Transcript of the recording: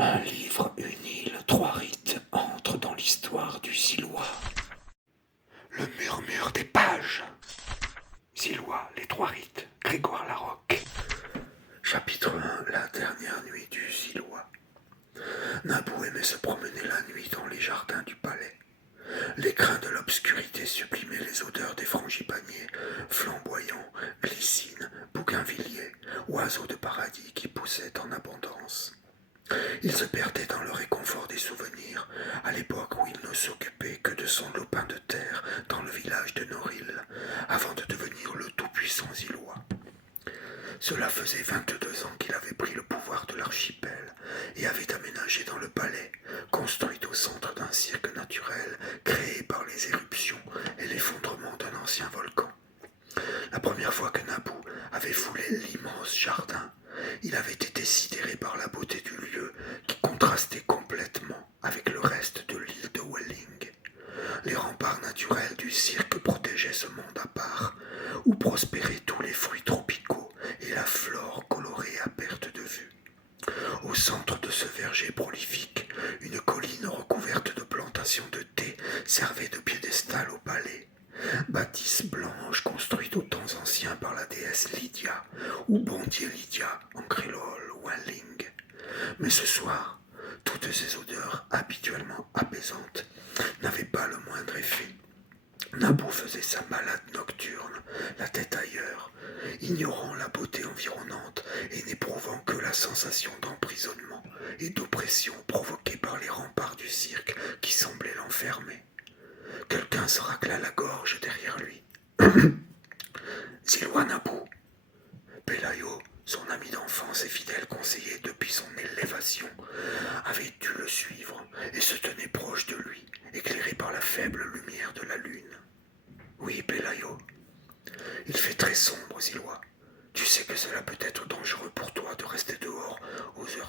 Un livre, une île, trois rites entrent dans l'histoire du Zillois. Le murmure des pages. Zillois, les trois rites, Grégoire Larocque. Chapitre 1. La dernière nuit du Zillois. Naboo aimait se promener la nuit dans les jardins du palais. L'écrin de l'obscurité sublimait les odeurs des frangipaniers, flamboyants, glycines, bougainvilliers, oiseaux de paradis qui poussaient en abondance. Il se perdait dans le réconfort des souvenirs, à l'époque où il ne s'occupait que de son lopin de terre dans le village de Noril, avant de devenir le tout-puissant Zillois. Cela faisait 22 ans qu'il avait pris le pouvoir de l'archipel et avait aménagé dans le palais, construit au centre d'un cirque naturel créé par les éruptions et l'effondrement d'un ancien volcan. La première fois que Naboo avait foulé l'immense jardin, il avait été sidéré par la beauté du lieu qui contrastait complètement avec le reste de l'île de Welling. Les remparts naturels du cirque protégeaient ce monde à part, où prospéraient tous les fruits tropicaux et la flore colorée à perte de vue. Au centre de ce verger prolifique, une colline recouverte de plantations de thé servait de piédestal au palais. Bâtisse blanche construite aux temps anciens par la déesse Lydia, ou bondier Lydia en créole Welling. Mais ce soir, toutes ces odeurs habituellement apaisantes n'avaient pas le moindre effet. Naboo faisait sa balade nocturne, la tête ailleurs, ignorant la beauté environnante et n'éprouvant que la sensation d'emprisonnement et d'oppression provoquée par les remparts du cirque qui semblaient l'enfermer. Quelqu'un se racla la gorge derrière lui. Zillois Naboo. Pelayo, son ami d'enfance et fidèle conseiller depuis son élévation, avait dû le suivre et se tenait proche de lui, éclairé par la faible lumière de la lune. Oui, Pelayo. Il fait très sombre, Zillois. Tu sais que cela peut être dangereux pour toi de rester dehors aux heures